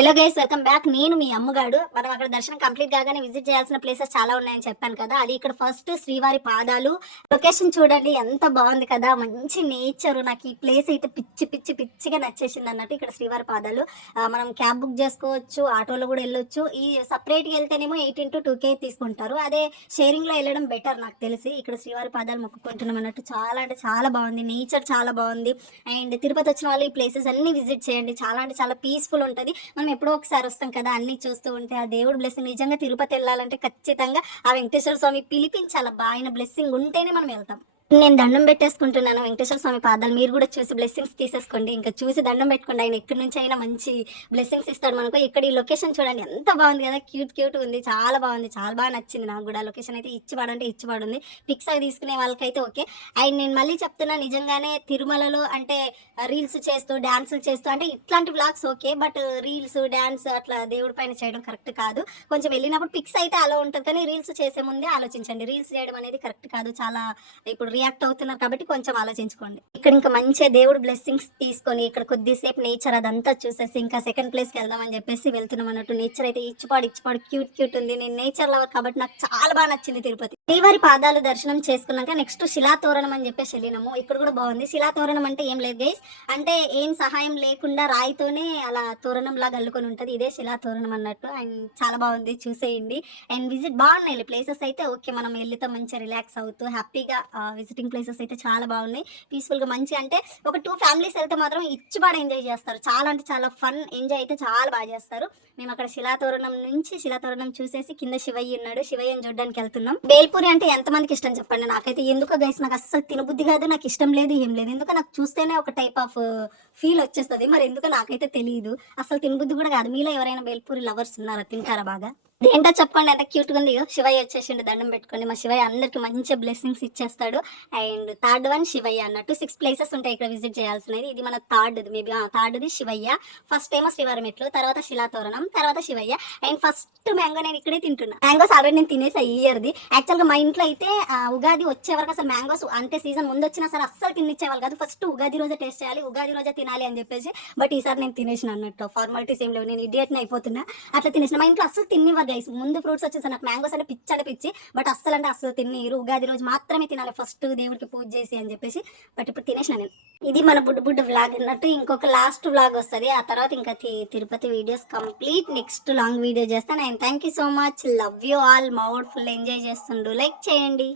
Hello guys, welcome back. నేను మీ అమ్మగాడు. మనం అక్కడ దర్శనం కంప్లీట్ కాగానే విజిట్ చేయాల్సిన ప్లేసెస్ చాలా ఉన్నాయని చెప్పాను కదా. అది ఇక్కడ ఫస్ట్ శ్రీవారి పాదాలు. లొకేషన్ చూడండి ఎంత బాగుంది కదా, మంచి నేచర్. నాకు ఈ ప్లేస్ అయితే పిచ్చిగా నచ్చేసింది అన్నట్టు. ఇక్కడ శ్రీవారి పాదాలు మనం క్యాబ్ బుక్ చేసుకోవచ్చు, ఆటోలో కూడా వెళ్ళొచ్చు. ఈ సపరేట్గా వెళ్తేనేమో 8x2K తీసుకుంటారు. అదే షేరింగ్లో వెళ్ళడం బెటర్ నాకు తెలిసి. ఇక్కడ శ్రీవారి పాదాలు మొక్కుకుంటున్నాం అన్నట్టు. చాలా అంటే చాలా బాగుంది, నేచర్ చాలా బాగుంది. అండ్ తిరుపతి వచ్చిన వాళ్ళు ఈ ప్లేసెస్ అన్ని విజిట్ చేయండి. చాలా అంటే చాలా పీస్ఫుల్ ఉంటుంది. మనం ఎప్పుడో ఒకసారి వస్తాం కదా, అన్ని చూస్తూ ఉంటే ఆ దేవుడు బ్లెస్సింగ్. నిజంగా తిరుపతి వెళ్ళాలంటే ఖచ్చితంగా ఆ వెంకటేశ్వర స్వామి పిలిపించాలబ్బా. ఆయన బ్లెస్సింగ్ ఉంటేనే మనం వెళ్తాం. నేను దండం పెట్టేసుకుంటున్నాను వెంకటేశ్వర స్వామి పాదాలు. మీరు కూడా చూసి బ్లెస్సింగ్స్ తీసేసుకోండి. ఇంకా చూసి దండం పెట్టుకోండి. ఆయన ఎక్కడి నుంచి అయినా మంచి బ్లెస్సింగ్స్ ఇస్తాడు మనకు. ఇక్కడ ఈ లొకేషన్ చూడండి ఎంత బాగుంది కదా, క్యూట్ ఉంది. చాలా బాగుంది, చాలా బాగా నచ్చింది నాకు కూడా. లొకేషన్ అయితే ఇచ్చిపాడంటే ఇచ్చిపాడుంది. పిక్స్ అవి తీసుకునే వాళ్ళకైతే ఓకే. అండ్ నేను మళ్ళీ చెప్తున్నా, నిజంగానే తిరుమలలో అంటే రీల్స్ చేస్తూ డ్యాన్సులు చేస్తూ అంటే ఇట్లాంటి vlogs okay, but reels dance అట్లా దేవుడి పైన చేయడం కరెక్ట్ కాదు. కొంచెం వెళ్ళినప్పుడు పిక్స్ అయితే అలా ఉంటుంది, కానీ రీల్స్ చేసే ముందే ఆలోచించండి. రీల్స్ చేయడం అనేది కరెక్ట్ కాదు. చాలా ఇప్పుడు రియాక్ట్ అవుతున్నారు కాబట్టి కొంచెం ఆలోచించుకోండి. ఇక్కడ ఇంకా మంచిగా దేవుడు బ్లెస్సింగ్స్ తీసుకొని ఇక్కడ కొద్దిసేపు నేచర్ అదంతా చూసేసి ఇంకా సెకండ్ ప్లేస్కి వెళ్దామని చెప్పేసి వెళ్తున్నాం అన్నట్టు. నేచర్ అయితే ఇచ్చిపాడు క్యూట్ ఉంది. నేను నేచర్ లవర్ కాబట్టి నాకు చాలా బాగా నచ్చింది తిరుపతి. శ్రీవారి పాదాలు దర్శనం చేసుకున్నాక నెక్స్ట్ శిలాతోరణం అని చెప్పేసి వెళ్ళినాము. ఇక్కడ కూడా బాగుంది. శిలాతోరణం అంటే ఏం లేదు గైస్, అంటే ఏం సహాయం లేకుండా రాయితోనే అలా తోరణం లాగా అల్లుకొని ఉంటుంది. ఇదే శిలాతోరణం అన్నట్టు. అండ్ చాలా బాగుంది, చూసేయండి. అండ్ విజిట్ బాగున్నాయి ప్లేసెస్ అయితే ఓకే. మనం వెళ్తే మంచిగా రిలాక్స్ అవుతూ హ్యాపీగా విజిటింగ్ ప్లేసెస్ అయితే చాలా బాగున్నాయి. పీస్ఫుల్గా మంచి అంటే ఒక 2 ఫ్యామిలీస్ వెళ్తే మాత్రం ఇచ్చిబాగా ఎంజాయ్ చేస్తారు. చాలా అంటే చాలా ఫన్ ఎంజాయ్ అయితే చాలా బాగా చేస్తారు. మేము అక్కడ శిలాతోరణం చూసేసి కింద శివయ్య ఉన్నాడు, శివయ్యని చూడడానికి వెళ్తున్నాం. బేల్పూరి అంటే ఎంతమందికి ఇష్టం చెప్పండి. నాకైతే ఎందుకో గైస్ నాకు అస్సలు తినబుద్ధి కాదు, నాకు ఇష్టం లేదు, ఏం లేదు. ఎందుకో నాకు చూస్తేనే ఒక టైప్ ఆఫ్ ఫీల్ వచ్చేస్తుంది. మరి ఎందుకో నాకైతే తెలియదు, అసలు తినబుద్ధి కూడా కాదు. మీలో ఎవరైనా బేల్పూరి లవర్స్ ఉన్నారా, తింటారా బాగా? ఏంటో చెప్పండి, ఎంత క్యూట్గా ఉంది. శివయ్య వచ్చేసిండు, దండం పెట్టుకోండి. మా శివయ్య అందరికి మంచిగా బ్లెస్సింగ్స్ ఇచ్చేస్తాడు. అండ్ థర్డ్ వన్ శివయ్య అన్నట్టు. 6 ప్లేసెస్ ఉంటాయి ఇక్కడ విజిట్ చేయాల్సినది. ఇది మన థర్డ్ది శివయ్య. ఫస్ట్ ఏమో శ్రీవారి మెట్లు, తర్వాత శిలాతోరణం, తర్వాత శివయ్య. అండ్ ఫస్ట్ మ్యాంగో నేను ఇక్కడే తింటున్నా. మ్యాంగోస్ ఆల్రెడీ నేను తినేసా ఈ ఇయర్ది. యాక్చువల్గా మా ఇంట్లో అయితే ఉగాది వచ్చే వరకు అసలు మ్యాంగోస్ అంటే సీజన్ ముందు వచ్చినా సరే అస్సలు తినిచ్చేవాళ్ళు కాదు. ఫస్ట్ ఉగాది రోజే టేస్ట్ చేయాలి, ఉగాది రోజే తినాలి అని చెప్పేసి. బట్ ఈసారి నేను తినేసిన అన్నట్టు. ఫార్మాలిటీస్ ఏం లేవు, నేను ఇడియట్ని అయిపోతున్నా. అట్లా తినేసిన. మా ఇంట్లో అస్సలు తిన్నివ్వరు గైస్. ముందు ఫ్రూట్స్ వచ్చేసి నాకు మ్యాంగోస్ అంటే పిచ్చి, బట్ అస్సలు అంటే అస్సలు తిన్నీరు. ఉగాది రోజు మాత్రమే తినాలి ఫస్ట్ దేవుడికి పూజ చేసి అని చెప్పేసి. బట్ ఇప్పుడు తినేసిన నేను. ఇది మన బుడ్డు వ్లాగ్ అన్నట్టు. ఇంకొక లాస్ట్ వ్లాగ్ వస్తుంది, ఆ తర్వాత ఇంకా Tirupati videos complete next long video చేస్తాను. And thank you so much, love you all. మా వర్డ్ ఫుల్ ఎంజాయ్ చేస్తుండు. లైక్ చేయండి.